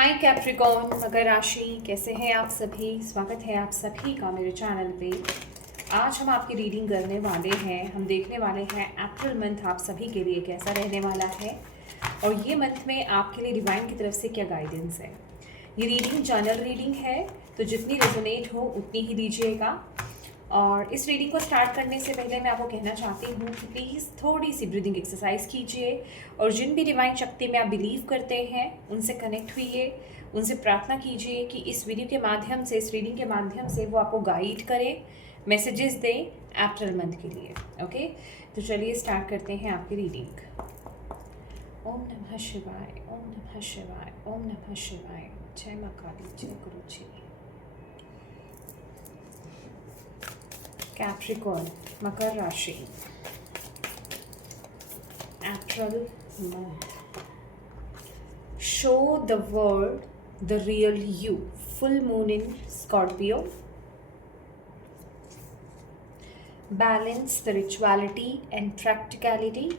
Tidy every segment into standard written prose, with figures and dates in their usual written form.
हाय Capricorn मकर राशि, कैसे हैं आप सभी। स्वागत है आप सभी का मेरे चैनल पे। आज हम आपकी रीडिंग करने वाले हैं। हम देखने वाले हैं अप्रैल मंथ आप सभी के लिए कैसा रहने वाला है और ये मंथ में आपके लिए डिवाइन की तरफ से क्या गाइडेंस है। ये रीडिंग जनरल रीडिंग है, तो जितनी रेजोनेट हो उतनी ही दीजिएगा। और इस रीडिंग को स्टार्ट करने से पहले मैं आपको कहना चाहती हूँ कि प्लीज़ थोड़ी सी ब्रीदिंग एक्सरसाइज कीजिए और जिन भी डिवाइन शक्ति में आप बिलीव करते हैं उनसे कनेक्ट हुइए, उनसे प्रार्थना कीजिए कि इस वीडियो के माध्यम से, इस रीडिंग के माध्यम से वो आपको गाइड करें, मैसेजेस दें अप्रैल मंथ के लिए। ओके, तो चलिए स्टार्ट करते हैं आपकी रीडिंग। ओम नमः शिवाय, ओम नमः शिवाय, ओम नमः शिवाय। जय माँ काली, जय गुरु जी। कैप्रिकॉर्न मकर राशि, April month. Show the world the real you. Full moon in Scorpio. Balance spirituality and practicality.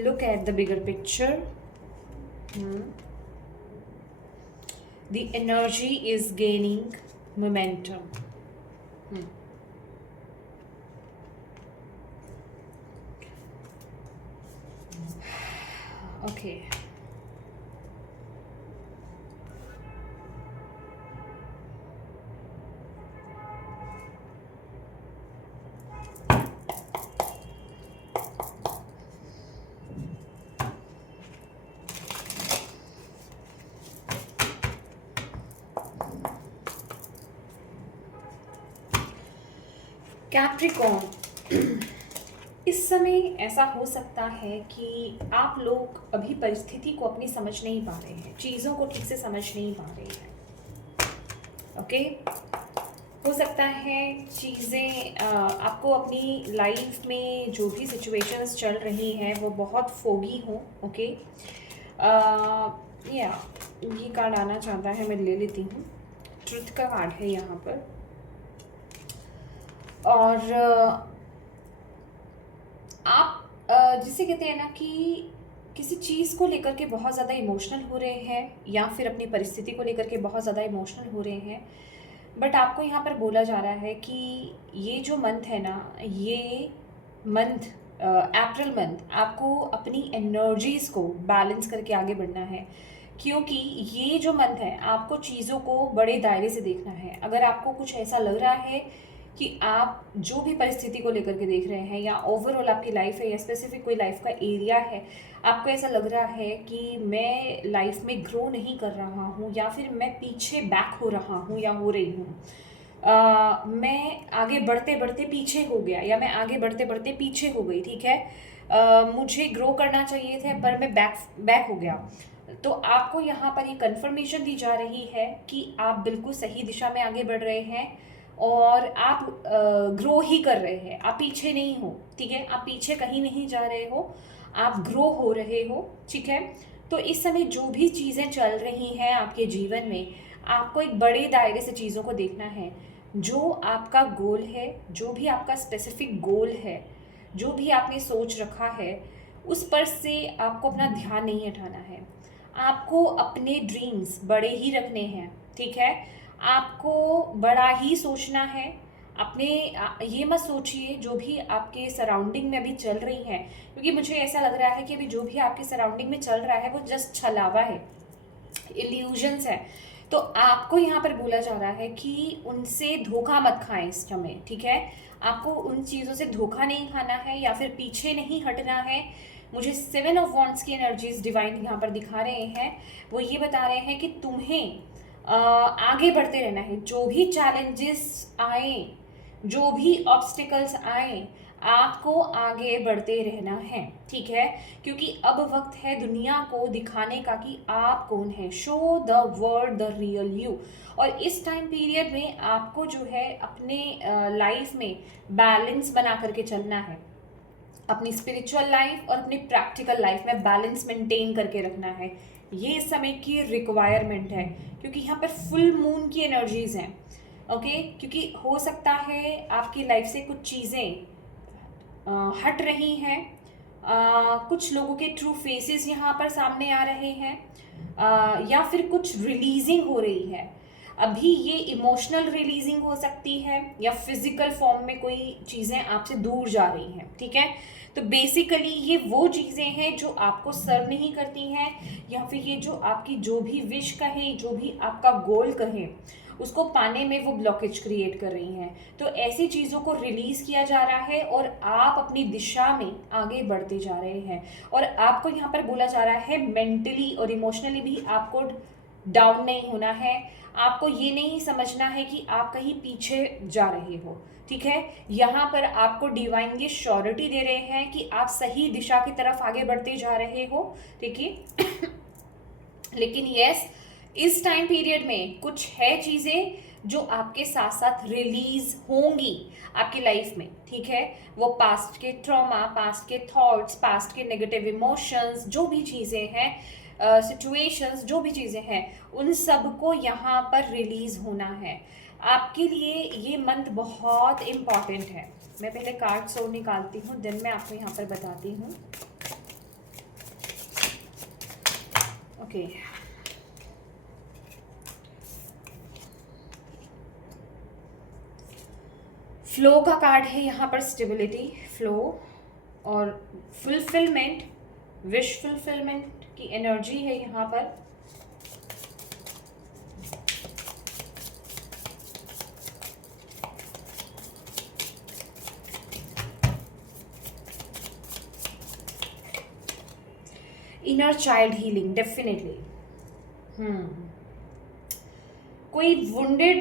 Look at the bigger picture. The energy is gaining momentum. Okay. Capricorn, इस समय ऐसा हो सकता है कि आप लोग अभी परिस्थिति को अपनी समझ नहीं पा रहे हैं, चीज़ों को ठीक से समझ नहीं पा रहे हैं। ओके, हो सकता है चीज़ें आपको अपनी लाइफ में जो भी सिचुएशंस चल रही हैं वो बहुत फोगी हों। ओके, या ये कार्ड आना चाहता है, मैं ले लेती हूँ। ट्रुथ का कार्ड है यहाँ पर। और आप जिसे कहते हैं ना कि किसी चीज़ को लेकर के बहुत ज़्यादा इमोशनल हो रहे हैं या फिर अपनी परिस्थिति को लेकर के बहुत ज़्यादा इमोशनल हो रहे हैं, बट आपको यहाँ पर बोला जा रहा है कि ये जो मंथ है ना, ये मंथ अप्रैल मंथ आपको अपनी एनर्जीज़ को बैलेंस करके आगे बढ़ना है, क्योंकि ये जो मंथ है आपको चीज़ों को बड़े दायरे से देखना है। अगर आपको कुछ ऐसा लग रहा है कि आप जो भी परिस्थिति को लेकर के देख रहे हैं या ओवरऑल आपकी लाइफ है या स्पेसिफिक कोई लाइफ का एरिया है, आपको ऐसा लग रहा है कि मैं लाइफ में ग्रो नहीं कर रहा हूँ या फिर मैं पीछे बैक हो रहा हूँ या हो रही हूँ, मैं आगे बढ़ते बढ़ते पीछे हो गया या मैं आगे बढ़ते बढ़ते पीछे हो गई। ठीक है, मुझे ग्रो करना चाहिए था पर मैं बैक हो गया। तो आपको यहाँ पर ये कंफर्मेशन दी जा रही है कि आप बिल्कुल सही दिशा में आगे बढ़ रहे हैं और आप ग्रो ही कर रहे हैं, आप पीछे नहीं हो। ठीक है, आप पीछे कहीं नहीं जा रहे हो, आप ग्रो हो रहे हो। ठीक है, तो इस समय जो भी चीज़ें चल रही हैं आपके जीवन में, आपको एक बड़े दायरे से चीज़ों को देखना है। जो आपका गोल है, जो भी आपका स्पेसिफिक गोल है, जो भी आपने सोच रखा है, उस पर से आपको अपना ध्यान नहीं हटाना है। आपको अपने ड्रीम्स बड़े ही रखने हैं। ठीक है, आपको बड़ा ही सोचना है। अपने ये मत सोचिए जो भी आपके सराउंडिंग में अभी चल रही हैं, क्योंकि मुझे ऐसा लग रहा है कि अभी जो भी आपके सराउंडिंग में चल रहा है वो जस्ट छलावा है, इल्यूजन्स है। तो आपको यहाँ पर बोला जा रहा है कि उनसे धोखा मत खाएं इस समय। ठीक है, आपको उन चीज़ों से धोखा नहीं खाना है या फिर पीछे नहीं हटना है। मुझे 7 ऑफ वॉन्ड्स की एनर्जीज डिवाइन यहाँ पर दिखा रहे हैं। वो ये बता रहे हैं कि तुम्हें आगे बढ़ते रहना है। जो भी चैलेंजेस आए, जो भी ऑब्स्टिकल्स आए, आपको आगे बढ़ते रहना है। ठीक है, क्योंकि अब वक्त है दुनिया को दिखाने का कि आप कौन है। Show the world the real you. और इस टाइम पीरियड में आपको जो है अपने लाइफ में बैलेंस बना करके चलना है। अपनी स्पिरिचुअल लाइफ और अपनी प्रैक्टिकल लाइफ में बैलेंस मेंटेन करके रखना है। ये इस समय की रिक्वायरमेंट है, क्योंकि यहाँ पर फुल मून की एनर्जीज हैं। ओके, क्योंकि हो सकता है आपकी लाइफ से कुछ चीज़ें हट रही हैं। कुछ लोगों के ट्रू फेसेस यहाँ पर सामने आ रहे हैं, या फिर कुछ रिलीजिंग हो रही है। अभी ये इमोशनल रिलीजिंग हो सकती है या फिजिकल फॉर्म में कोई चीज़ें आपसे दूर जा रही हैं, ठीक है। तो बेसिकली ये वो चीज़ें हैं जो आपको सर्व नहीं करती हैं, या फिर ये जो आपकी जो भी विश कहें, जो भी आपका गोल कहें, उसको पाने में वो ब्लॉकेज क्रिएट कर रही हैं। तो ऐसी चीज़ों को रिलीज़ किया जा रहा है और आप अपनी दिशा में आगे बढ़ते जा रहे हैं। और आपको यहाँ पर बोला जा रहा है मेंटली और इमोशनली भी आपको डाउन नहीं होना है। आपको ये नहीं समझना है कि आप कहीं पीछे जा रहे हो, ठीक है। यहाँ पर आपको डिवाइन ये श्योरिटी दे रहे हैं कि आप सही दिशा की तरफ आगे बढ़ते जा रहे हो, ठीक है। लेकिन यस, इस टाइम पीरियड में कुछ है चीज़ें जो आपके साथ साथ रिलीज होंगी आपकी लाइफ में, ठीक है। वो पास्ट के ट्रॉमा, पास्ट के थॉट्स, पास्ट के नेगेटिव इमोशंस, जो भी चीज़ें हैं, सिचुएशंस, जो भी चीज़ें हैं, उन सब को यहाँ पर रिलीज होना है। आपके लिए ये मंथ बहुत इम्पॉर्टेंट है। मैं पहले कार्ड्स और निकालती हूँ, देन मैं आपको यहाँ पर बताती हूँ। ओके, फ्लो का कार्ड है यहाँ पर, स्टेबिलिटी, फ्लो और फुलफिलमेंट, विश फुलफिलमेंट की एनर्जी है यहाँ पर। Inner child healing, definitely. कोई वुंडेड,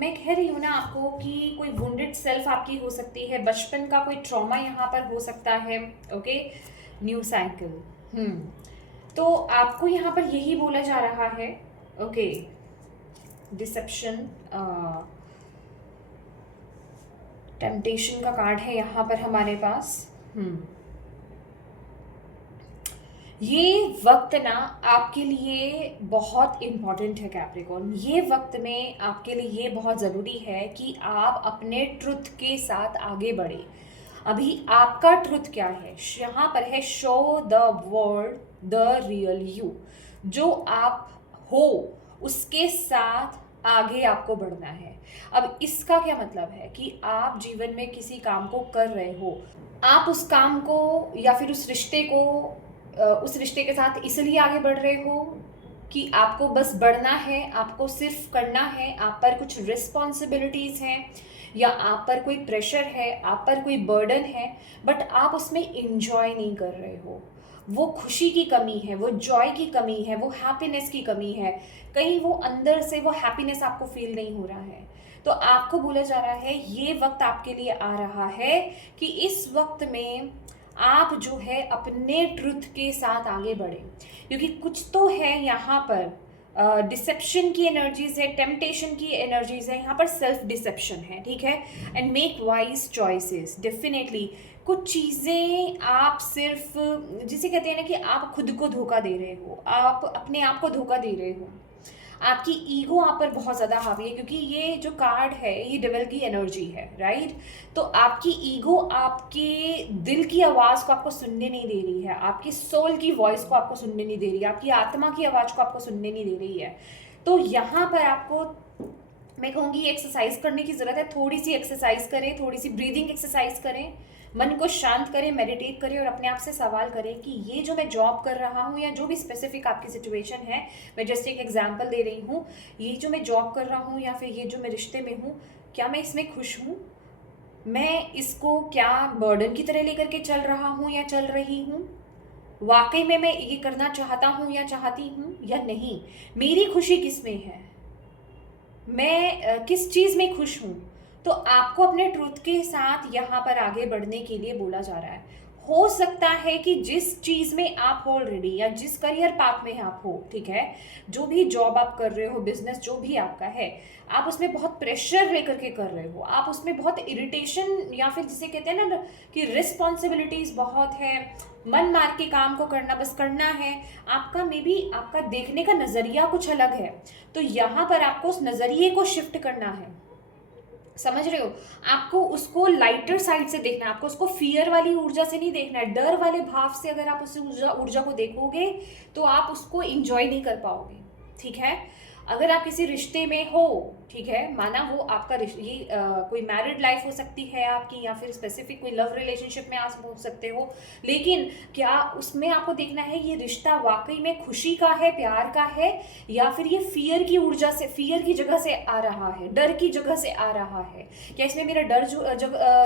मैं कह रही हूँ ना आपको कि कोई वुंडेड सेल्फ आपकी हो सकती है, बचपन का कोई ट्रॉमा यहाँ पर हो सकता है। Okay, new cycle. तो आपको यहाँ पर यही बोला जा रहा है। ओके, डिसेप्शन, टेम्पटेशन का कार्ड है यहाँ पर हमारे पास। ये वक्त ना आपके लिए बहुत इम्पॉर्टेंट है कैप्रिकॉर्न। ये वक्त में आपके लिए ये बहुत ज़रूरी है कि आप अपने ट्रुथ के साथ आगे बढ़े। अभी आपका ट्रुथ क्या है यहाँ पर है, show the world the real you. जो आप हो उसके साथ आगे आपको बढ़ना है। अब इसका क्या मतलब है कि आप जीवन में किसी काम को कर रहे हो, आप उस काम को या फिर उस रिश्ते को, उस रिश्ते के साथ इसलिए आगे बढ़ रहे हो कि आपको बस बढ़ना है, आपको सिर्फ करना है, आप पर कुछ रिस्पॉन्सिबिलिटीज़ हैं या आप पर कोई प्रेशर है, आप पर कोई बर्डन है, बट आप उसमें इंजॉय नहीं कर रहे हो। वो खुशी की कमी है, वो जॉय की कमी है, वो हैप्पीनेस की कमी है। कहीं वो अंदर से वो हैप्पीनेस आपको फील नहीं हो रहा है। तो आपको बोला जा रहा है ये वक्त आपके लिए आ रहा है कि इस वक्त में आप जो है अपने ट्रुथ के साथ आगे बढ़े, क्योंकि कुछ तो है यहाँ पर। डिसेप्शन की एनर्जीज है, टेम्पटेशन की एनर्जीज है, यहाँ पर सेल्फ डिसेप्शन है, ठीक है। And make wise choices, definitely. कुछ चीज़ें आप सिर्फ, जिसे कहते हैं ना कि आप खुद को धोखा दे रहे हो, आप अपने आप को धोखा दे रहे हो। आपकी ईगो आप पर बहुत ज़्यादा हावी है, क्योंकि ये जो कार्ड है ये डेविल की एनर्जी है, राइट। तो आपकी ईगो आपके दिल की आवाज़ को आपको सुनने नहीं दे रही है, आपकी सोल की वॉइस को आपको सुनने नहीं दे रही है, आपकी आत्मा की आवाज़ को आपको सुनने नहीं दे रही है। तो यहाँ पर आपको, मैं कहूँगी, एक्सरसाइज करने की ज़रूरत है। थोड़ी सी एक्सरसाइज करें, थोड़ी सी ब्रीदिंग एक्सरसाइज करें, मन को शांत करें, मेडिटेट करें और अपने आप से सवाल करें कि ये जो मैं जॉब कर रहा हूँ या जो भी स्पेसिफिक आपकी सिचुएशन है, मैं जस्ट एक एग्जांपल दे रही हूँ, ये जो मैं जॉब कर रहा हूँ या फिर ये जो मैं रिश्ते में हूँ, क्या मैं इसमें खुश हूँ? मैं इसको क्या बर्डन की तरह लेकर के चल रहा हूँ या चल रही हूँ? वाकई में मैं ये करना चाहता हूँ या चाहती हूँ या नहीं? मेरी खुशी किस में है? मैं किस चीज़ में खुश हूँ? तो आपको अपने ट्रुथ के साथ यहाँ पर आगे बढ़ने के लिए बोला जा रहा है। हो सकता है कि जिस चीज़ में आप हो ऑलरेडी या जिस करियर पाथ में आप हो, ठीक है, जो भी जॉब आप कर रहे हो, बिजनेस जो भी आपका है, आप उसमें बहुत प्रेशर लेकर के कर रहे हो, आप उसमें बहुत इरिटेशन या फिर जिसे कहते हैं ना कि रिस्पॉन्सिबिलिटीज़ बहुत है, मन मार के काम को करना, बस करना है। आपका मे बी आपका देखने का नज़रिया कुछ अलग है, तो यहाँ पर आपको उस नज़रिए को शिफ्ट करना है। समझ रहे हो? आपको उसको लाइटर साइड से देखना है, आपको उसको फ़ियर वाली ऊर्जा से नहीं देखना है, डर वाले भाव से अगर आप उस ऊर्जा ऊर्जा को देखोगे, तो आप उसको एन्जॉय नहीं कर पाओगे, ठीक है? अगर आप किसी रिश्ते में हो, ठीक है? माना वो आपका कोई मैरिड लाइफ़ हो सकती है आपकी, या फिर स्पेसिफ़िक कोई लव रिलेशनशिप में आप हो सकते हो, लेकिन क्या उसमें आपको देखना है ये रिश्ता वाक़ई में खुशी का है, प्यार का है, या फिर ये फ़ियर की ऊर्जा से, फ़ियर की जगह से आ रहा है, डर की जगह से आ रहा है। क्या इसमें मेरा डर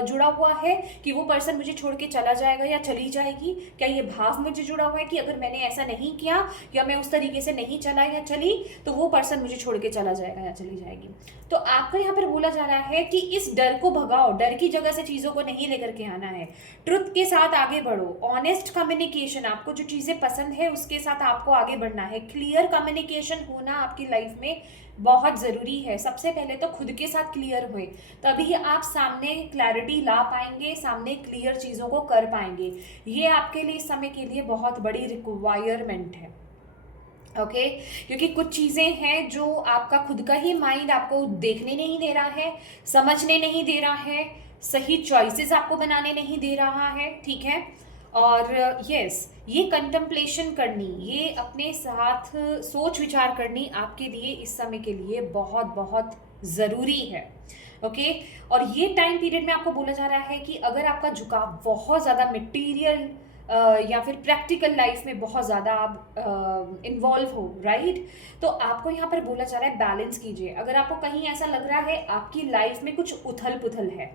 जुड़ा हुआ है कि वो पर्सन मुझे छोड़ के चला जाएगा या चली जाएगी? क्या ये भाव मुझे जुड़ा हुआ है कि अगर मैंने ऐसा नहीं किया या मैं उस तरीके से नहीं चला या चली, तो वो पर्सन मुझे छोड़ के चला जाएगा या चली जाएगी? तो आपको यहाँ पर बोला जा रहा है कि इस डर को भगाओ, डर की जगह से चीज़ों को नहीं लेकर के आना है, ट्रुथ के साथ आगे बढ़ो, ऑनेस्ट कम्युनिकेशन, आपको जो चीज़ें पसंद है उसके साथ आपको आगे बढ़ना है, क्लियर कम्युनिकेशन होना आपकी लाइफ में बहुत ज़रूरी है। सबसे पहले तो खुद के साथ क्लियर हुए, तभी आप सामने क्लैरिटी ला पाएंगे, सामने क्लियर चीज़ों को कर पाएंगे। ये आपके लिए इस समय के लिए बहुत बड़ी रिक्वायरमेंट है, ओके? क्योंकि कुछ चीज़ें हैं जो आपका खुद का ही माइंड आपको देखने नहीं दे रहा है, समझने नहीं दे रहा है, सही चॉइसेस आपको बनाने नहीं दे रहा है, ठीक है? और यस, ये कंtemplation करनी, ये अपने साथ सोच विचार करनी आपके लिए इस समय के लिए बहुत बहुत ज़रूरी है, ओके? और ये टाइम पीरियड में आपको बोला जा रहा है कि अगर आपका झुकाव बहुत ज़्यादा मटेरियल या फिर प्रैक्टिकल लाइफ में बहुत ज़्यादा आप इन्वॉल्व हो, राइट? तो आपको यहाँ पर बोला जा रहा है बैलेंस कीजिए। अगर आपको कहीं ऐसा लग रहा है आपकी लाइफ में कुछ उथल पुथल है,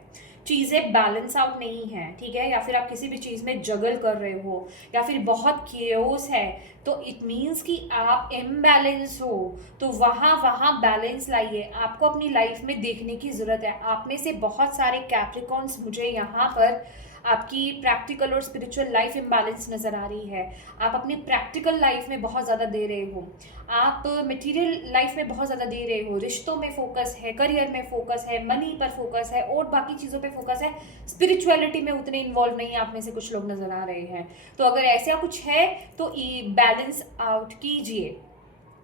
चीज़ें बैलेंस आउट नहीं है, ठीक है, या फिर आप किसी भी चीज़ में जगल कर रहे हो, या फिर बहुत केओस है, तो इट मीन्स कि आप इम्बैलेंस हो। तो वहाँ वहाँ बैलेंस लाइए, आपको अपनी लाइफ में देखने की ज़रूरत है। आप में से बहुत सारे कैप्रिकॉन्स मुझे यहाँ पर आपकी प्रैक्टिकल और स्पिरिचुअल लाइफ इम्बैलेंस नज़र आ रही है। आप अपनी प्रैक्टिकल लाइफ में बहुत ज़्यादा दे रहे हो, आप मटेरियल लाइफ में बहुत ज़्यादा दे रहे हो, रिश्तों में फोकस है, करियर में फोकस है, मनी पर फोकस है और बाकी चीज़ों पे फोकस है, स्पिरिचुअलिटी में उतने इन्वॉल्व नहीं है, आप में से कुछ लोग नज़र आ रहे हैं। तो अगर ऐसा कुछ है तो बैलेंस आउट कीजिए।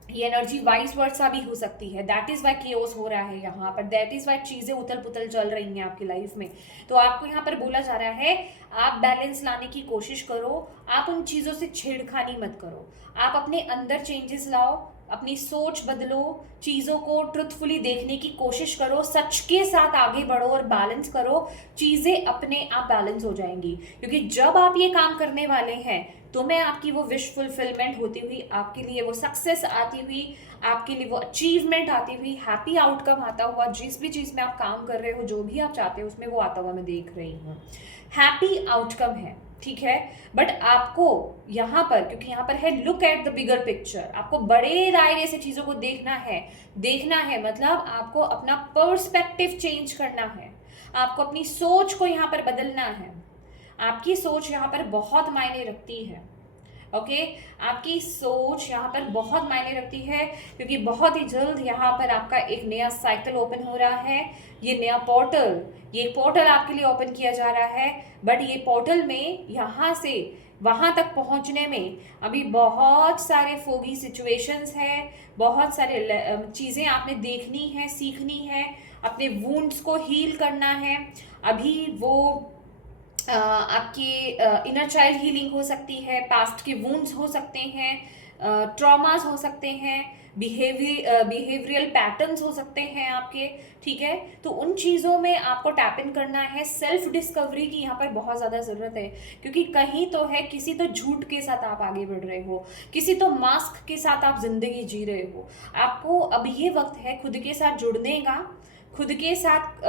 ये एनर्जी वाइस वर्सा भी हो सकती है, दैट इज़ वाई केओस हो रहा है यहाँ पर, दैट इज़ वाई चीज़ें उथल पुथल चल रही हैं आपकी लाइफ में। तो आपको यहाँ पर बोला जा रहा है आप बैलेंस लाने की कोशिश करो, आप उन चीज़ों से छेड़खानी मत करो, आप अपने अंदर चेंजेस लाओ, अपनी सोच बदलो, चीज़ों को ट्रुथफुली देखने की कोशिश करो, सच के साथ आगे बढ़ो और बैलेंस करो, चीज़ें अपने आप बैलेंस हो जाएंगी। क्योंकि जब आप ये काम करने वाले हैं तो मैं आपकी वो विश फुलफिलमेंट होती हुई, आपके लिए वो सक्सेस आती हुई, आपके लिए वो अचीवमेंट आती हुई, हैप्पी आउटकम आता हुआ, जिस भी चीज़ में आप काम कर रहे हो, जो भी आप चाहते हो उसमें वो आता हुआ मैं देख रही हूँ। हैप्पी आउटकम है, ठीक है? बट आपको यहाँ पर, क्योंकि यहाँ पर है look at the bigger picture, आपको बड़े दायरे से चीज़ों को देखना है। देखना है मतलब आपको अपना पर्सपेक्टिव चेंज करना है, आपको अपनी सोच को यहाँ पर बदलना है। आपकी सोच यहाँ पर बहुत मायने रखती है, ओके? आपकी सोच यहाँ पर बहुत मायने रखती है, क्योंकि बहुत ही जल्द यहाँ पर आपका एक नया साइकिल ओपन हो रहा है। ये नया पोर्टल, ये पोर्टल आपके लिए ओपन किया जा रहा है, बट ये पोर्टल में यहाँ से वहाँ तक पहुँचने में अभी बहुत सारे फोगी सिचुएशंस हैं, बहुत सारे चीज़ें आपने देखनी है, सीखनी है, अपने वुंड्स को हील करना है। अभी वो आपकी इनर चाइल्ड हीलिंग हो सकती है, पास्ट के वुंड्स हो सकते हैं, ट्रॉमास हो सकते हैं, बिहेवियरल पैटर्न्स हो सकते हैं आपके, ठीक है? तो उन चीज़ों में आपको टैप इन करना है। सेल्फ डिस्कवरी की यहाँ पर बहुत ज़्यादा ज़रूरत है, क्योंकि कहीं तो है किसी तो झूठ के साथ आप आगे बढ़ रहे हो, किसी तो मास्क के साथ आप जिंदगी जी रहे हो। आपको अब ये वक्त है खुद के साथ जुड़ने का, खुद के साथ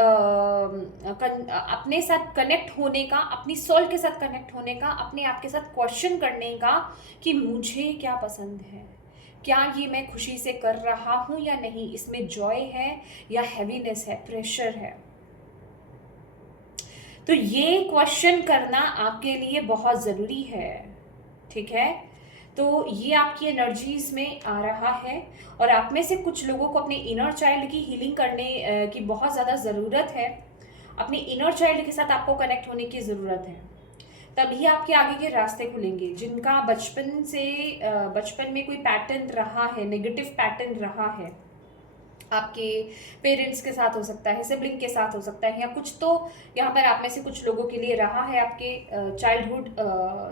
अपने साथ कनेक्ट होने का, अपनी सोल के साथ कनेक्ट होने का, अपने आप के साथ क्वेश्चन करने का कि मुझे क्या पसंद है, क्या ये मैं खुशी से कर रहा हूँ या नहीं, इसमें जॉय है या हैवीनेस है, प्रेशर है। तो ये क्वेश्चन करना आपके लिए बहुत ज़रूरी है, ठीक है? तो ये आपकी एनर्जीज में आ रहा है, और आप में से कुछ लोगों को अपने इनर चाइल्ड की हीलिंग करने की बहुत ज़्यादा ज़रूरत है। अपने इनर चाइल्ड के साथ आपको कनेक्ट होने की ज़रूरत है, तभी आपके आगे के रास्ते खुलेंगे। जिनका बचपन में कोई पैटर्न रहा है, नेगेटिव पैटर्न रहा है, आपके पेरेंट्स के साथ हो सकता है, सिबलिंग के साथ हो सकता है, या कुछ तो यहाँ पर आप में से कुछ लोगों के लिए रहा है आपके चाइल्डहुड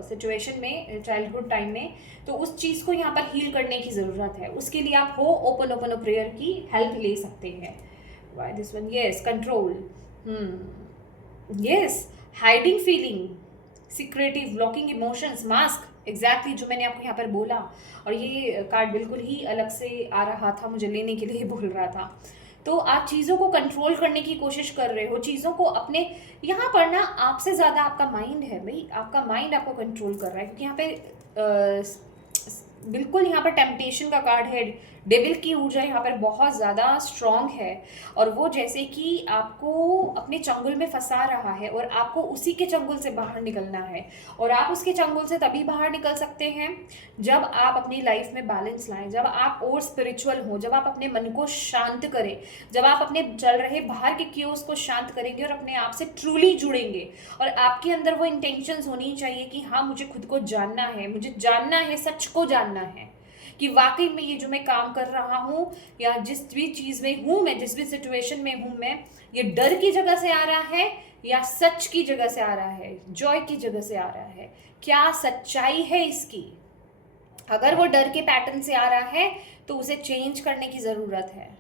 सिचुएशन में, चाइल्डहुड टाइम में। तो उस चीज़ को यहाँ पर हील करने की ज़रूरत है। उसके लिए आप हो ओपन ओपन प्रेयर की हेल्प ले सकते हैं। Why this one, yes control, yes hiding feeling, secretive, blocking emotions, mask, exactly जो मैंने आपको यहाँ पर बोला। और ये कार्ड बिल्कुल ही अलग से आ रहा था, मुझे लेने के लिए बोल रहा था। तो आप चीज़ों को कंट्रोल करने की कोशिश कर रहे हो, चीज़ों को अपने, यहाँ पर ना आपसे ज़्यादा आपका माइंड है भाई, आपका माइंड आपको कंट्रोल कर रहा है। क्योंकि यहाँ पे बिल्कुल यहाँ पर टेम्पटेशन का कार्ड है, डेविल की ऊर्जा यहाँ पर बहुत ज़्यादा स्ट्रॉन्ग है। और वो जैसे कि आपको अपने चंगुल में फंसा रहा है और आपको उसी के चंगुल से बाहर निकलना है। और आप उसके चंगुल से तभी बाहर निकल सकते हैं जब आप अपनी लाइफ में बैलेंस लाएं, जब आप और स्पिरिचुअल हो, जब आप अपने मन को शांत करें, जब आप अपने चल रहे बाहर के क्योस को शांत करेंगे और अपने आप से ट्रूली जुड़ेंगे। और आपके अंदर वो इंटेंशंस होनी चाहिए कि हाँ मुझे खुद को जानना है, मुझे जानना है, सच को जानना है कि वाकई में ये जो मैं काम कर रहा हूँ या जिस भी चीज़ में हूँ मैं, जिस भी सिचुएशन में हूँ मैं, ये डर की जगह से आ रहा है या सच की जगह से आ रहा है, जॉय की जगह से आ रहा है, क्या सच्चाई है इसकी। अगर वो डर के पैटर्न से आ रहा है तो उसे चेंज करने की ज़रूरत है,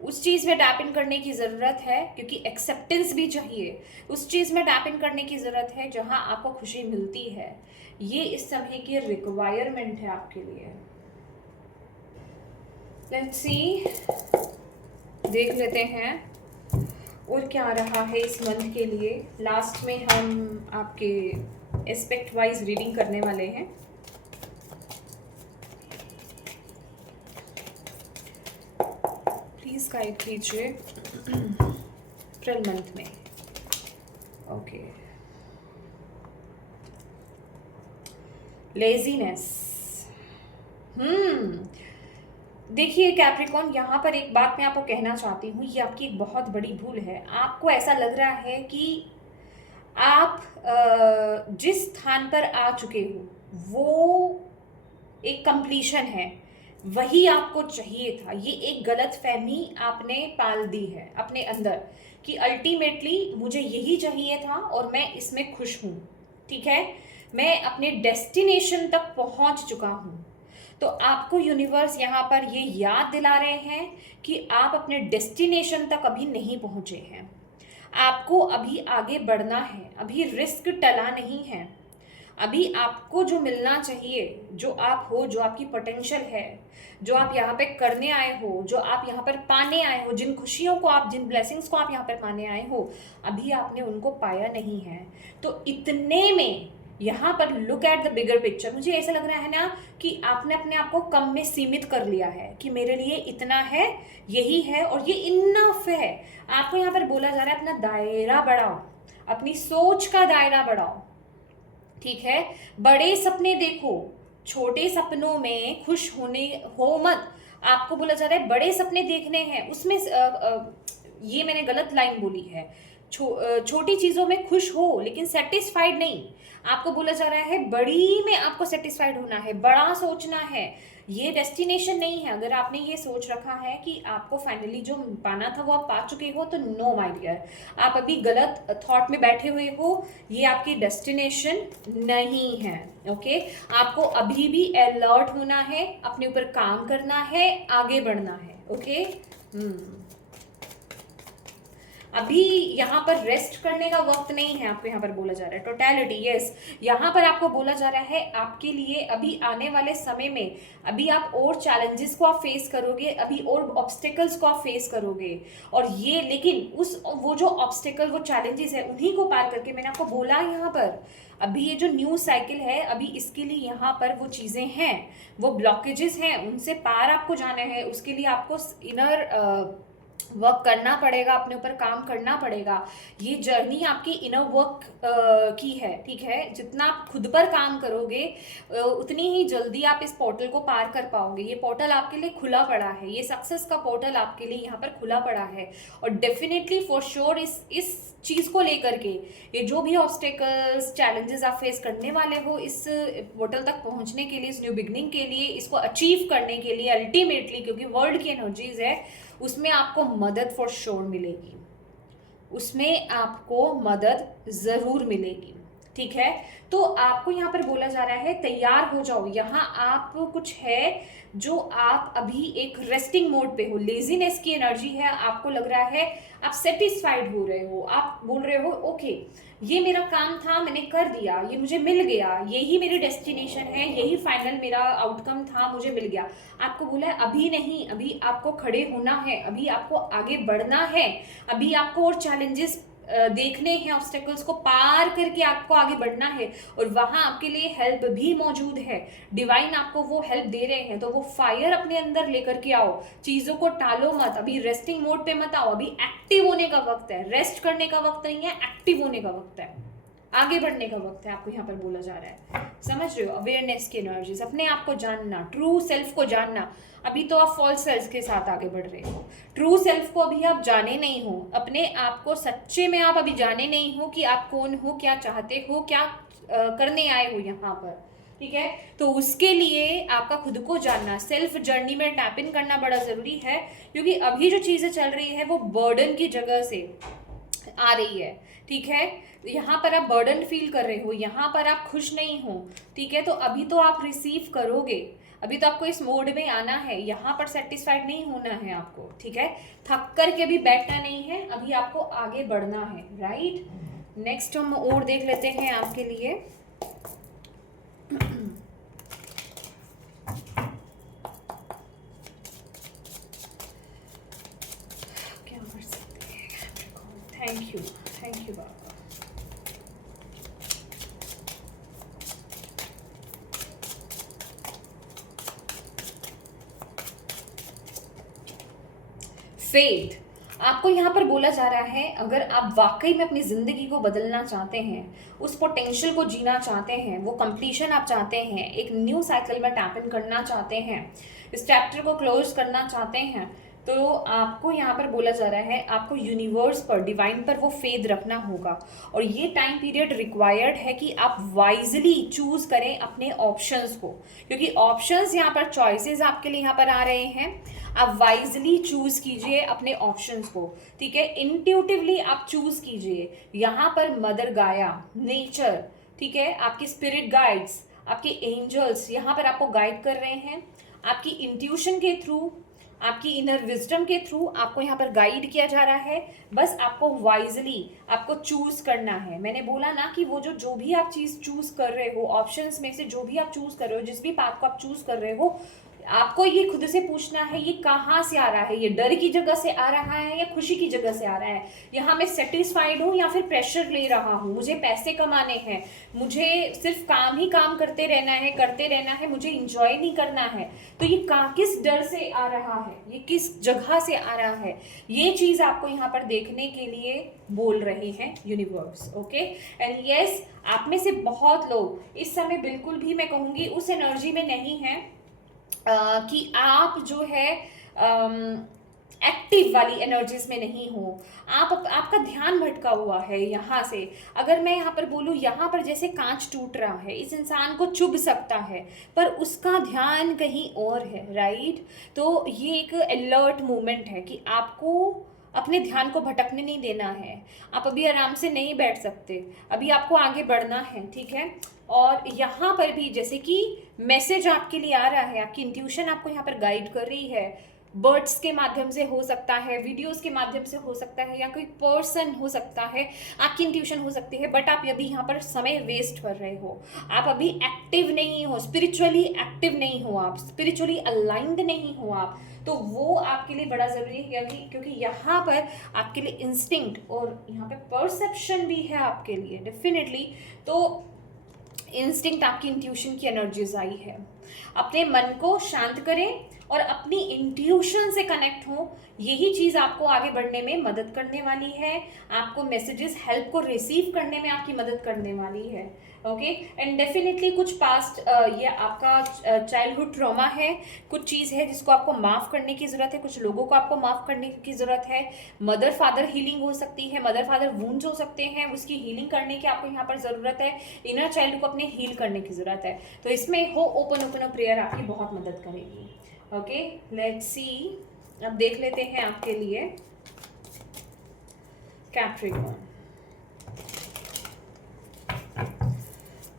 उस चीज़ में टैप इन करने की ज़रूरत है। क्योंकि एक्सेप्टेंस भी चाहिए, उस चीज़ में टैप इन करने की ज़रूरत है जहाँ आपको खुशी मिलती है। ये इस समय की रिक्वायरमेंट है आपके लिए। लेट्स सी, देख लेते हैं और क्या रहा है इस मंथ के लिए। लास्ट में हम आपके एस्पेक्ट वाइज रीडिंग करने वाले हैं। प्लीज गाइड कीजिए अप्रैल मंथ में। Okay, laziness. देखिए कैप्रिकॉन, यहाँ पर एक बात मैं आपको कहना चाहती हूँ, ये आपकी एक बहुत बड़ी भूल है। आपको ऐसा लग रहा है कि आप जिस स्थान पर आ चुके हो वो एक कंप्लीशन है, वही आपको चाहिए था। ये एक गलत फहमी आपने पाल दी है अपने अंदर कि अल्टीमेटली मुझे यही चाहिए था और मैं इसमें खुश हूँ, ठीक है, मैं अपने डेस्टिनेशन तक पहुँच चुका हूँ। तो आपको यूनिवर्स यहाँ पर ये याद दिला रहे हैं कि आप अपने डेस्टिनेशन तक अभी नहीं पहुँचे हैं, आपको अभी आगे बढ़ना है, अभी रिस्क टला नहीं है। अभी आपको जो मिलना चाहिए, जो आप हो, जो आपकी पोटेंशियल है, जो आप यहाँ पे करने आए हो, जो आप यहाँ पर पाने आए हो, जिन खुशियों को आप, जिन ब्लेसिंग्स को आप यहाँ पर पाने आए हो, अभी आपने उनको पाया नहीं है। तो इतने में यहाँ पर look at the bigger picture. मुझे ऐसा लग रहा है ना कि आपने अपने आप को कम में सीमित कर लिया है कि मेरे लिए इतना है, यही है और ये इनफ है। आपको यहाँ पर बोला जा रहा है अपना दायरा बढ़ाओ, अपनी सोच का दायरा बढ़ाओ, ठीक है, बड़े सपने देखो, छोटे सपनों में खुश होने हो मत। आपको बोला जा रहा है बड़े सपने देखने हैं, उसमें ये मैंने गलत लाइन बोली है, छोटी चीज़ों में खुश हो लेकिन सेटिस्फाइड नहीं। आपको बोला जा रहा है बड़ी में आपको सेटिस्फाइड होना है, बड़ा सोचना है, ये डेस्टिनेशन नहीं है। अगर आपने ये सोच रखा है कि आपको फाइनली जो पाना था वो आप पा चुके हो, तो नो माय डियर, आप अभी गलत थॉट में बैठे हुए हो, ये आपकी डेस्टिनेशन नहीं है। ओके, आपको अभी भी अलर्ट होना है, अपने ऊपर काम करना है, आगे बढ़ना है। ओके, अभी यहाँ पर रेस्ट करने का वक्त नहीं है, आपको यहाँ पर बोला जा रहा है टोटलिटी। यस, यहाँ पर आपको बोला जा रहा है आपके लिए अभी आने वाले समय में अभी आप और चैलेंजेस को आप फेस करोगे, अभी और ऑब्स्टेकल्स को आप फेस करोगे। और ये लेकिन वो जो ऑब्स्टेकल, वो चैलेंजेस है, उन्हीं को पार करके, मैंने आपको बोला यहाँ पर अभी ये जो न्यू साइकिल है, अभी इसके लिए यहाँ पर वो चीज़ें हैं, वो ब्लॉकेजेस हैं, उनसे पार आपको जाना है। उसके लिए आपको इनर वर्क करना पड़ेगा, अपने ऊपर काम करना पड़ेगा। ये जर्नी आपकी इनर वर्क की है, ठीक है। जितना आप खुद पर काम करोगे उतनी ही जल्दी आप इस पोर्टल को पार कर पाओगे। ये पोर्टल आपके लिए खुला पड़ा है, ये सक्सेस का पोर्टल आपके लिए यहाँ पर खुला पड़ा है। और डेफिनेटली फॉर श्योर इस चीज़ को लेकर के, ये जो भी ऑब्स्टेकल्स चैलेंजेस आप फेस करने वाले हो इस पोर्टल तक पहुंचने के लिए, इस न्यू बिगनिंग के लिए, इसको अचीव करने के लिए अल्टीमेटली, क्योंकि वर्ल्ड की एनर्जीज है, उसमें आपको मदद फॉर श्योर मिलेगी, उसमें आपको मदद ज़रूर मिलेगी। ठीक है, तो आपको यहाँ पर बोला जा रहा है तैयार हो जाओ। यहाँ आप कुछ है जो आप अभी एक रेस्टिंग मोड पे हो, लेजीनेस की एनर्जी है, आपको लग रहा है आप सेटिस्फाइड हो रहे हो, आप बोल रहे हो ओके ये मेरा काम था, मैंने कर दिया, ये मुझे मिल गया, यही मेरी डेस्टिनेशन है, यही फाइनल मेरा आउटकम था, मुझे मिल गया। आपको बोला है अभी नहीं, अभी आपको खड़े होना है, अभी आपको आगे बढ़ना है, अभी आपको और चैलेंजेस देखने हैं, ऑब्स्टेकल्स को पार करके आपको आगे बढ़ना है, और वहां आपके लिए हेल्प भी मौजूद है, डिवाइन आपको वो हेल्प दे रहे हैं। तो वो फायर अपने अंदर लेकर के आओ, चीजों को टालो मत, अभी रेस्टिंग मोड पे मत आओ, अभी एक्टिव होने का वक्त है, रेस्ट करने का वक्त नहीं है, एक्टिव होने का वक्त है, आगे बढ़ने का वक्त है, आपको यहाँ पर बोला जा रहा है। समझ रहे हो, अवेयरनेस की एनर्जीज, अपने आप को जानना, ट्रू सेल्फ को जानना। अभी तो आप फॉल्स सेल्फ के साथ आगे बढ़ रहे हो, ट्रू सेल्फ को अभी आप जाने नहीं हो, अपने आप को सच्चे में आप अभी जाने नहीं हो कि आप कौन हो, क्या चाहते हो, क्या करने आए हो यहाँ पर। ठीक है, तो उसके लिए आपका खुद को जानना, सेल्फ जर्नी में टैप इन करना बड़ा जरूरी है, क्योंकि अभी जो चीजें चल रही है वो बर्डन की जगह से आ रही है। ठीक है, यहाँ पर आप बर्डन फील कर रहे हो, यहाँ पर आप खुश नहीं हो। ठीक है, तो अभी तो आप रिसीव करोगे, अभी तो आपको इस मोड में आना है, यहाँ पर सेटिस्फाइड नहीं होना है आपको। ठीक है, थक कर के भी बैठना नहीं है, अभी आपको आगे बढ़ना है। राइट, नेक्स्ट हम और देख लेते हैं आपके लिए। क्या कर सकते हैं, थैंक यू बाबा। फेथ, आपको यहाँ पर बोला जा रहा है अगर आप वाकई में अपनी ज़िंदगी को बदलना चाहते हैं, उस पोटेंशियल को जीना चाहते हैं, वो कंप्लीशन आप चाहते हैं, एक न्यू साइकिल में टैप इन करना चाहते हैं, इस चैप्टर को क्लोज करना चाहते हैं, तो आपको यहाँ पर बोला जा रहा है आपको यूनिवर्स पर, डिवाइन पर वो फेथ रखना होगा। और ये टाइम पीरियड रिक्वायर्ड है कि आप वाइजली चूज करें अपने ऑप्शंस को, क्योंकि ऑप्शंस यहाँ पर, चॉइसेस आपके लिए यहाँ पर आ रहे हैं, आप वाइजली चूज कीजिए अपने ऑप्शंस को। ठीक है, इंट्यूटिवली आप चूज कीजिए। यहाँ पर मदर गाया, नेचर, ठीक है, आपकी स्पिरिट गाइड्स, आपके एंजल्स यहाँ पर आपको गाइड कर रहे हैं, आपकी इंट्यूशन के थ्रू, आपकी इनर विजडम के थ्रू आपको यहाँ पर गाइड किया जा रहा है। बस आपको वाइजली आपको चूज करना है। मैंने बोला ना कि वो जो भी आप चीज चूज कर रहे हो, ऑप्शंस में से जो भी आप चूज कर रहे हो, जिस भी पाथ को आप चूज कर रहे हो, आपको ये खुद से पूछना है ये कहाँ से आ रहा है, ये डर की जगह से आ रहा है या खुशी की जगह से आ रहा है, यहाँ मैं सेटिस्फाइड हूँ या फिर प्रेशर ले रहा हूँ, मुझे पैसे कमाने हैं, मुझे सिर्फ काम ही काम करते रहना है, मुझे इंजॉय नहीं करना है। तो ये किस डर से आ रहा है, ये किस जगह से आ रहा है, ये चीज आपको यहाँ पर देखने के लिए बोल रहे हैं यूनिवर्स। ओके, एंड यस, आप में से बहुत लोग इस समय बिल्कुल भी मैं कहूँगी उस एनर्जी में नहीं है कि आप जो है एक्टिव वाली एनर्जीज में नहीं हो, आपका ध्यान भटका हुआ है यहाँ से। अगर मैं यहाँ पर बोलूँ, यहाँ पर जैसे कांच टूट रहा है, इस इंसान को चुभ सकता है, पर उसका ध्यान कहीं और है। राइट, तो ये एक अलर्ट मोमेंट है कि आपको अपने ध्यान को भटकने नहीं देना है। आप अभी आराम से नहीं बैठ सकते, अभी आपको आगे बढ़ना है। ठीक है, और यहाँ पर भी जैसे कि मैसेज आपके लिए आ रहा है, आपकी इंट्यूशन आपको यहाँ पर गाइड कर रही है, बर्ड्स के माध्यम से हो सकता है, वीडियोस के माध्यम से हो सकता है, या कोई पर्सन हो सकता है, आपकी इंट्यूशन हो सकती है, बट आप अभी यहाँ पर समय वेस्ट कर रहे हो, आप अभी एक्टिव नहीं हो, स्पिरिचुअली एक्टिव नहीं हो, आप स्पिरिचुअली अलाइंड नहीं हो आप। तो वो आपके लिए बड़ा ज़रूरी है, क्योंकि यहाँ पर आपके लिए इंस्टिंक्ट और यहाँ पे परसेप्शन भी है आपके लिए डेफिनेटली। तो इंस्टिंक्ट, आपकी इंट्यूशन की एनर्जीज आई है। अपने मन को शांत करें और अपनी इंट्यूशन से कनेक्ट हो, यही चीज़ आपको आगे बढ़ने में मदद करने वाली है, आपको मैसेजेस हेल्प को रिसीव करने में आपकी मदद करने वाली है। ओके, एंड डेफिनेटली कुछ पास्ट ये आपका चाइल्डहुड ट्रॉमा है, कुछ चीज़ है जिसको आपको माफ़ करने की ज़रूरत है, कुछ लोगों को आपको माफ़ करने की ज़रूरत है। मदर फादर हीलिंग हो सकती है, मदर फादर वुंड्स हो सकते हैं, उसकी हीलिंग करने की आपको यहाँ पर ज़रूरत है। इनर चाइल्ड को अपने हील करने की ज़रूरत है। तो इसमें हो ओपन प्रेयर आपकी बहुत मदद करेगी। ओके, लेट्स सी, अब देख लेते हैं आपके लिए कैप्रिकॉर्न,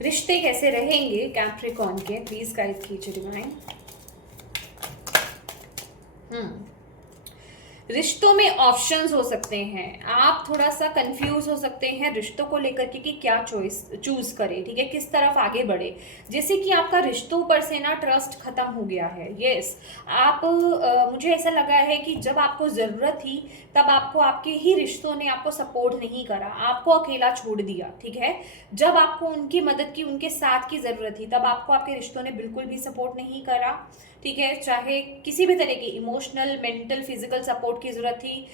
रिश्ते कैसे रहेंगे कैप्रिकॉर्न के, प्लीज गाइड कीजिए डिवाइन। रिश्तों में ऑप्शंस हो सकते हैं, आप थोड़ा सा कंफ्यूज हो सकते हैं रिश्तों को लेकर के कि क्या चॉइस चूज करें, ठीक है, किस तरफ आगे बढ़े। जैसे कि आपका रिश्तों पर से ना ट्रस्ट खत्म हो गया है। यस, आप मुझे ऐसा लगा है कि जब आपको ज़रूरत थी तब आपको आपके ही रिश्तों ने आपको सपोर्ट नहीं करा, आपको अकेला छोड़ दिया, ठीक है। जब आपको उनकी मदद की, उनके साथ की ज़रूरत थी, तब आपको आपके रिश्तों ने बिल्कुल भी सपोर्ट नहीं करा, ठीक है। चाहे किसी भी तरह की इमोशनल, मेंटल, फिजिकल सपोर्ट की ज़रूरत थी,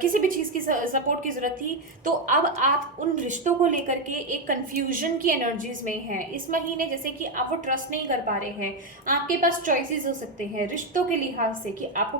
किसी भी चीज़ की सपोर्ट की ज़रूरत थी, तो अब आप उन रिश्तों को लेकर के एक कंफ्यूजन की एनर्जीज में हैं इस महीने। जैसे कि आप वो ट्रस्ट नहीं कर पा रहे हैं, आपके पास चॉइसेस हो सकते हैं रिश्तों के लिहाज से कि आपको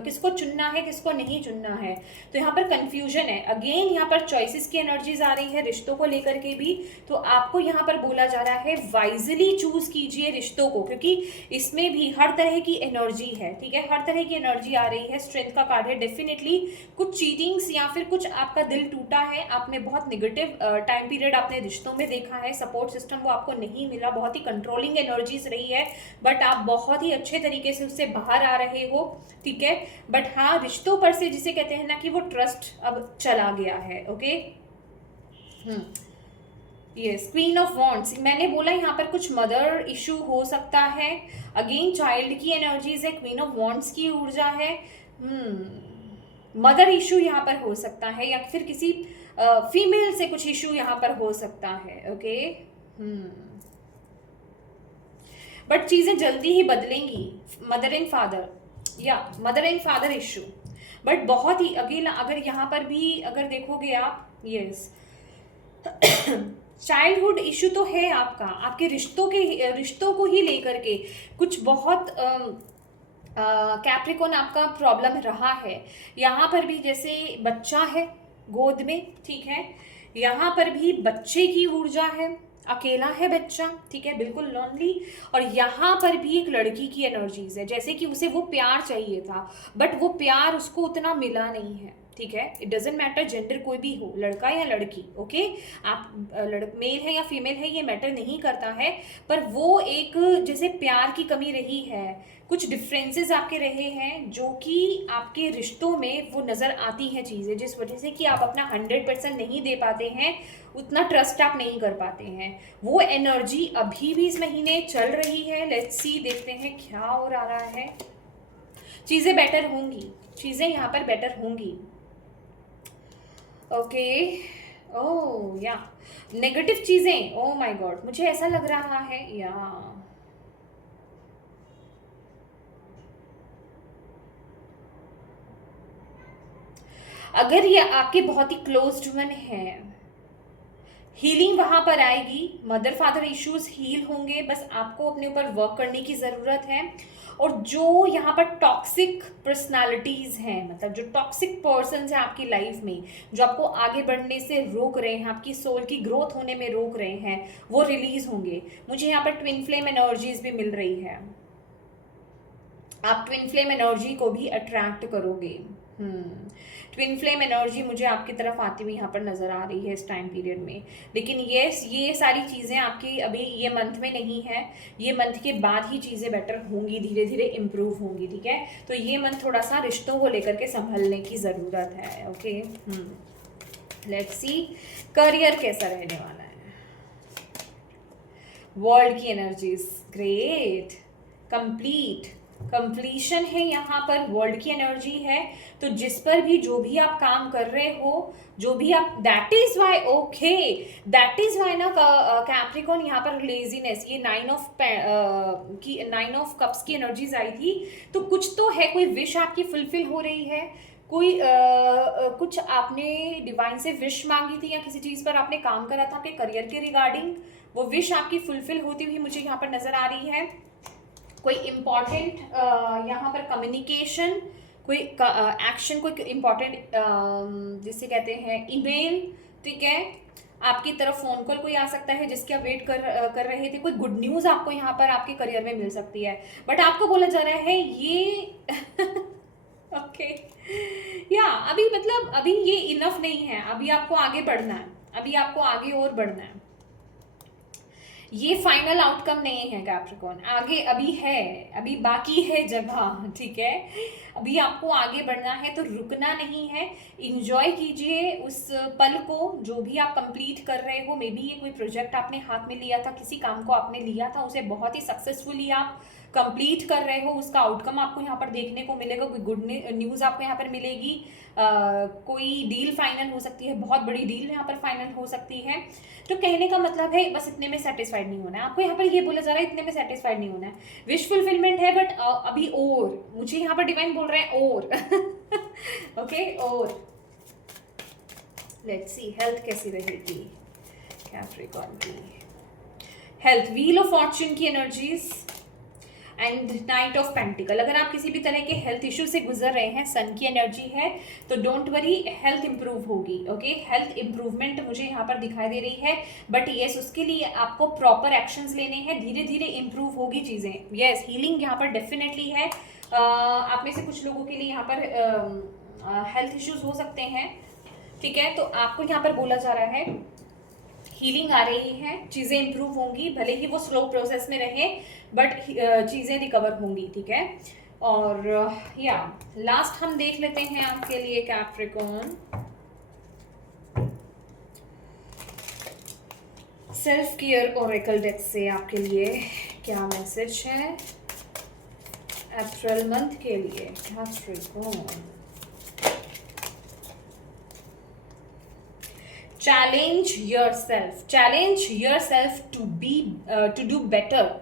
किसको चुनना है, किसको नहीं चुनना है। तो यहाँ पर कंफ्यूजन है। अगेन यहाँ पर चॉइसेस की एनर्जीज आ रही है रिश्तों को लेकर के भी। तो आपको यहाँ पर बोला जा रहा है वाइजली चूज कीजिए रिश्तों को, क्योंकि इसमें भी हर तरह की एनर्जी है, ठीक है, हर तरह की एनर्जी आ रही है। स्ट्रेंथ का कार्ड है। डेफिनेटली कुछ चीटिंग्स या फिर कुछ आपका दिल टूटा है, आपने बहुत निगेटिव टाइम पीरियड आपने रिश्तों में देखा है, सपोर्ट सिस्टम वो आपको नहीं मिला, बहुत ही कंट्रोलिंग एनर्जीज रही है, बट आप बहुत ही अच्छे तरीके से उससे बाहर आ रहे हो, ठीक है। बट हाँ, रिश्तों पर से जिसे कहते हैं ना कि वो ट्रस्ट अब चला गया है। Okay, yes, queen of wands, मैंने बोला यहाँ पर कुछ मदर इशू हो सकता है। अगेन चाइल्ड की एनर्जीज है, क्वीन ऑफ वॉन्ड्स की ऊर्जा है। मदर इशू यहाँ पर हो सकता है, या फिर किसी फीमेल से कुछ इशू यहाँ पर हो सकता है। ओके, बट चीजें जल्दी ही बदलेंगी। मदर एंड फादर, या mother and father issue, but बहुत ही अगेला। अगर यहाँ पर भी अगर देखोगे आप, यस, चाइल्डहुड इशू तो है आपका, आपके रिश्तों को ही लेकर के कुछ बहुत कैप्रिकॉर्न आपका प्रॉब्लम रहा है। यहाँ पर भी जैसे बच्चा है गोद में, ठीक है, यहाँ पर भी बच्चे की ऊर्जा है, अकेला है बच्चा, ठीक है, बिल्कुल लॉनली। और यहाँ पर भी एक लड़की की एनर्जीज है, जैसे कि उसे वो प्यार चाहिए था, बट वो प्यार उसको उतना मिला नहीं है, ठीक है। इट डजेंट मैटर जेंडर कोई भी हो, लड़का या लड़की, ओके, आप मेल है या फीमेल है ये मैटर नहीं करता है, पर वो एक जैसे प्यार की कमी रही है, कुछ डिफरेंसेस आपके रहे हैं जो कि आपके रिश्तों में वो नज़र आती हैं चीज़ें, जिस वजह से कि आप अपना 100% नहीं दे पाते हैं, उतना ट्रस्ट आप नहीं कर पाते हैं। वो एनर्जी अभी भी इस महीने चल रही है। लेट्स सी, देखते हैं क्या और आ रहा है। चीज़ें बेटर होंगी, चीज़ें यहाँ पर बेटर होंगी। ओके, ओह या नेगेटिव चीजें, ओ माय गॉड, मुझे ऐसा लग रहा है या अगर ये आपके बहुत ही क्लोज्ड वन है, हीलिंग वहां पर आएगी, मदर फादर इश्यूज हील होंगे, बस आपको अपने ऊपर वर्क करने की ज़रूरत है। और जो यहाँ पर टॉक्सिक पर्सनालिटीज़ हैं, मतलब जो टॉक्सिक पर्सन्स हैं आपकी लाइफ में, जो आपको आगे बढ़ने से रोक रहे हैं, आपकी सोल की ग्रोथ होने में रोक रहे हैं, वो रिलीज होंगे। मुझे यहाँ पर ट्विन फ्लेम एनर्जीज भी मिल रही है, आप ट्विन फ्लेम एनर्जी को भी अट्रैक्ट करोगे। ट्विन फ्लेम एनर्जी मुझे आपकी तरफ आती हुई यहाँ पर नज़र आ रही है इस टाइम पीरियड में। लेकिन ये सारी चीज़ें आपकी अभी ये मंथ में नहीं है, ये मंथ के बाद ही चीज़ें बेटर होंगी, धीरे धीरे इम्प्रूव होंगी, ठीक है। तो ये मंथ थोड़ा सा रिश्तों को लेकर के संभलने की ज़रूरत है। ओके, लेट्स सी करियर कैसा रहने वाला है। वर्ल्ड की एनर्जीज, ग्रेट, कंप्लीट, कंप्लीशन है, यहाँ पर वर्ल्ड की एनर्जी है। तो जिस पर भी जो भी आप काम कर रहे हो, जो भी आप, that is why, okay, that is why ना कैप्रिकॉन यहाँ पर लेजीनेस, ये नाइन ऑफ कप्स की एनर्जीज आई थी। तो कुछ तो है, कोई विश आपकी फुलफिल हो रही है, कोई कुछ आपने डिवाइन से विश मांगी थी या किसी चीज़ पर आपने काम करा था आपके करियर के रिगार्डिंग, वो विश आपकी फुलफिल होती हुई मुझे यहाँ पर नजर आ रही है। कोई इम्पॉर्टेंट यहाँ पर कम्युनिकेशन, कोई एक्शन, कोई इम्पॉर्टेंट जिसे कहते हैं ईमेल, ठीक है, आपकी तरफ फोन कॉल कोई आ सकता है जिसकी आप वेट कर रहे थे। कोई गुड न्यूज़ आपको यहाँ पर आपके करियर में मिल सकती है, बट आपको बोला जा रहा है ये ओके, या अभी मतलब अभी ये इनफ नहीं है, अभी आपको आगे बढ़ना है, अभी आपको आगे और बढ़ना है। ये फाइनल आउटकम नहीं है कैप्रिकॉर्न, आगे अभी है, अभी बाकी है जगह, ठीक है, अभी आपको आगे बढ़ना है, तो रुकना नहीं है। इंजॉय कीजिए उस पल को, जो भी आप कंप्लीट कर रहे हो। मे बी ये कोई प्रोजेक्ट आपने हाथ में लिया था, किसी काम को आपने लिया था, उसे बहुत ही सक्सेसफुली आप कंप्लीट कर रहे हो, उसका आउटकम आपको यहाँ पर देखने को मिलेगा, कोई गुड न्यूज़ आपको यहाँ पर मिलेगी, कोई डील फाइनल हो सकती है, बहुत बड़ी डील यहाँ पर फाइनल हो सकती है। तो कहने का मतलब है बस इतने में सेटिस्फाइड नहीं होना है, आपको यहाँ पर ये बोला जा रहा है इतने में सेटिस्फाइड नहीं होना है। विश फुलफिलमेंट है, बट अभी और मुझे यहाँ पर डिवाइन बोल रहे हैं और ओके, और लेट्स सी हेल्थ कैसी रहेगी कैप्रिकॉर्न की। हेल्थ, व्हील ऑफ फॉर्च्यून की energies and night of pentacle. अगर आप किसी भी तरह के हेल्थ इश्यू से गुजर रहे हैं, सन की एनर्जी है, तो डोंट वरी, हेल्थ इंप्रूव होगी, ओके, हेल्थ इंप्रूवमेंट मुझे यहाँ पर दिखाई दे रही है। बट येस, उसके लिए आपको प्रॉपर एक्शंस लेने हैं, धीरे धीरे इंप्रूव होगी चीज़ें। येस, हीलिंग यहाँ पर डेफिनेटली है। आप में से कुछ लोगों के लिए यहाँ पर हेल्थ इश्यूज हो सकते हैं, ठीक है, तो आपको यहाँ पर बोला जा रहा है हीलिंग आ रही है, चीज़ें इंप्रूव होंगी, भले ही वो स्लो प्रोसेस में रहे, बट चीज़ें रिकवर होंगी, ठीक है। और या लास्ट हम देख लेते हैं आपके लिए Capricorn, self care Oracle deck से आपके लिए क्या मैसेज है अप्रैल मंथ के लिए Capricorn. challenge yourself to do better.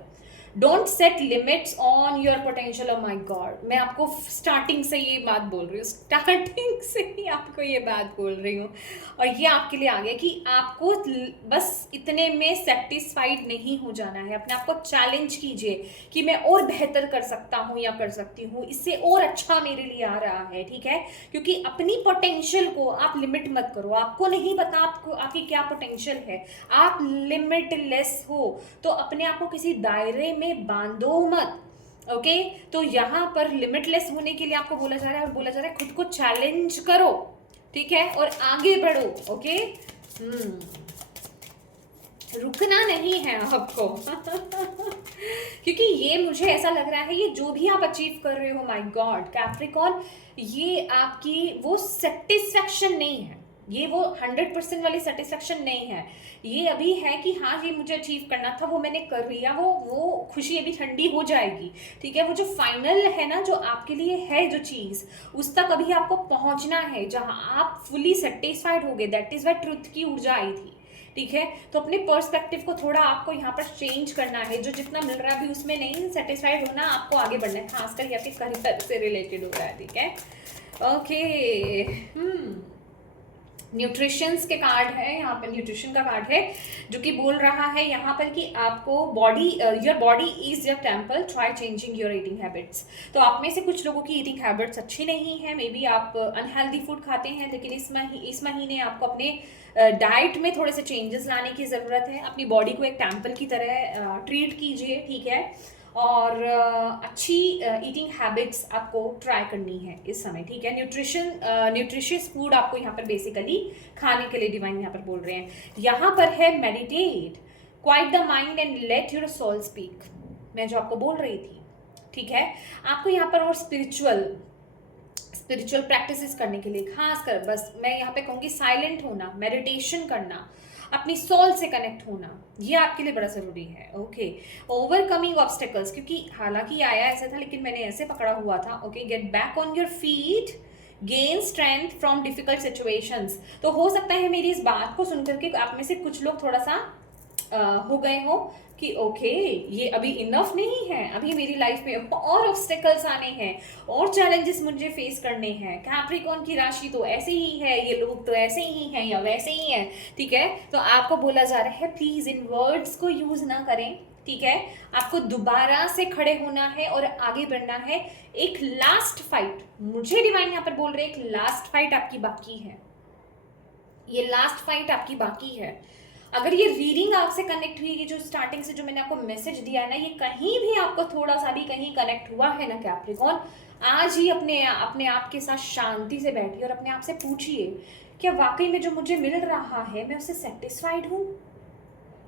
Don't set limits on your potential. Oh my God, मैं आपको स्टार्टिंग से ये बात बोल रही हूँ, स्टार्टिंग से ही आपको ये बात बोल रही हूँ, और ये आपके लिए आ गया कि आपको बस इतने में सेटिस्फाइड नहीं हो जाना है। अपने आप को चैलेंज कीजिए कि मैं और बेहतर कर सकता हूँ या कर सकती हूँ, इससे और अच्छा मेरे लिए आ रहा है, ठीक है, क्योंकि अपनी पोटेंशियल को आप लिमिट मत करो। आपको नहीं पता आपको आपकी क्या पोटेंशियल है, आप लिमिटलेस हो, तो अपने आप को किसी दायरे में बांधो मत, ओके। तो यहाँ पर लिमिटलेस होने के लिए आपको बोला जा रहा है, और बोला जा रहा है खुद को चैलेंज करो, ठीक है, और आगे बढ़ो, ओके। रुकना नहीं है आपको क्योंकि ये मुझे ऐसा लग रहा है, ये जो भी आप अचीव कर रहे हो, माय गॉड कैप्रिकॉर्न, ये आपकी वो सेटिस्फैक्शन नहीं है, ये वो 100% वाली सेटिस्फैक्शन नहीं है। ये अभी है कि हाँ, ये मुझे अचीव करना था, वो मैंने कर लिया, वो खुशी अभी ठंडी हो जाएगी, ठीक है। वो जो फाइनल है ना, जो आपके लिए है जो चीज़, उस तक अभी आपको पहुंचना है, जहां आप फुली सेटिस्फाइड हो गए। दैट इज वाई ट्रुथ की ऊर्जा आई थी, ठीक है। तो अपने पर्सपेक्टिव को थोड़ा आपको यहाँ पर चेंज करना है, जो जितना मिल रहा है अभी उसमें नहीं सेटिस्फाइड होना, आपको आगे बढ़ना है, खासकर ये आपके करियर से रिलेटेड हो रहा है, ठीक है, ओके। न्यूट्रिशंस के कार्ड है, यहाँ पर न्यूट्रिशन का कार्ड है, जो कि बोल रहा है यहाँ पर कि आपको body, your body is your temple, try changing your eating habits. तो आप में से कुछ लोगों की ईटिंग हैबिट्स अच्छी नहीं है, मे बी आप अनहेल्दी फूड खाते हैं, लेकिन इस महीने आपको अपने डाइट में थोड़े से चेंजेस लाने की ज़रूरत है। अपनी बॉडी को एक टेम्पल की तरह ट्रीट कीजिए, ठीक है, और अच्छी ईटिंग हैबिट्स आपको ट्राई करनी है इस समय, ठीक है। न्यूट्रिशियस फूड आपको यहाँ पर बेसिकली खाने के लिए डिवाइन यहाँ पर बोल रहे हैं। यहाँ पर है meditate, quiet the mind and let your soul speak, मैं जो आपको बोल रही थी, ठीक है। आपको यहाँ पर और स्पिरिचुअल प्रैक्टिसेस करने के लिए, खासकर बस मैं यहाँ पे कहूँगी साइलेंट होना, मेडिटेशन करना, अपनी सोल से कनेक्ट होना, ये आपके लिए बड़ा ज़रूरी है। ओके, ओवरकमिंग ऑब्स्टेकल्स, क्योंकि हालांकि आया ऐसा था लेकिन मैंने ऐसे पकड़ा हुआ था। Okay, get back on your feet, gain strength from difficult situations. तो हो सकता है मेरी इस बात को सुनकर के आप में से कुछ लोग थोड़ा सा हो गए हो कि ओके, ये अभी इनफ नहीं है, अभी मेरी लाइफ में और ऑब्स्टेकल्स आने हैं, और चैलेंजेस मुझे फेस करने हैं। कैप्रिकॉर्न की राशि तो ऐसे ही है, ये लोग तो ऐसे ही हैं या वैसे ही हैं, ठीक है। तो आपको बोला जा रहा है प्लीज इन वर्ड्स को यूज ना करें, ठीक है। आपको दोबारा से खड़े होना है और आगे बढ़ना है। एक लास्ट फाइट, मुझे डिवाइन यहाँ पर बोल रहे हैं, एक लास्ट फाइट आपकी बाकी है, ये लास्ट फाइट आपकी बाकी है। अगर ये रीडिंग आपसे कनेक्ट हुई, ये जो स्टार्टिंग से जो मैंने आपको मैसेज दिया है ना, ये कहीं भी आपको थोड़ा सा भी कहीं कनेक्ट हुआ है ना कैप्रिकॉर्न, आज ही अपने अपने आप के साथ शांति से बैठिए और अपने आप से पूछिए, क्या वाकई में जो मुझे मिल रहा है मैं उससे सेटिस्फाइड हूँ?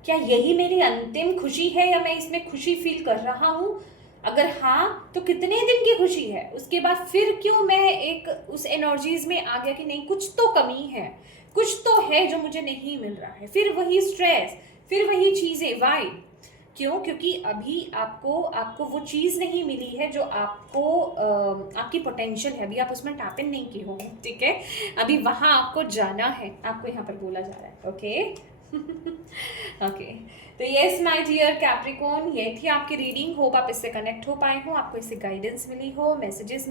क्या यही मेरी अंतिम खुशी है या मैं इसमें खुशी फील कर रहा हूँ? अगर हाँ, तो कितने दिन की खुशी है? उसके बाद फिर क्यों मैं एक उस एनर्जीज में आ गया कि नहीं, कुछ तो कमी है, कुछ तो है जो मुझे नहीं मिल रहा है। फिर वही स्ट्रेस, फिर वही चीज़ें, वाई? क्यों? क्योंकि अभी आपको आपको वो चीज़ नहीं मिली है जो आपको आपकी पोटेंशियल है, अभी आप उसमें टैप इन नहीं किए हो, ठीक है। अभी वहाँ आपको जाना है, आपको यहाँ पर बोला जा रहा है। ओके ओके, तो यस माय डियर कैप्रिकॉर्न, ये थी आपकी रीडिंग। होप आप इससे कनेक्ट हो पाए हो, आपको इससे गाइडेंस मिली हो, मैसेजेस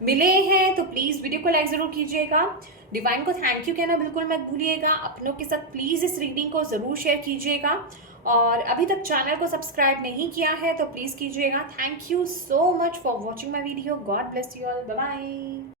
मिले हैं तो प्लीज़ वीडियो को लाइक ज़रूर कीजिएगा। डिवाइन को थैंक यू कहना बिल्कुल मत भूलिएगा। अपनों के साथ प्लीज़ इस रीडिंग को ज़रूर शेयर कीजिएगा, और अभी तक चैनल को सब्सक्राइब नहीं किया है तो प्लीज़ कीजिएगा। Thank you so much for watching my video. God bless you all, bye bye.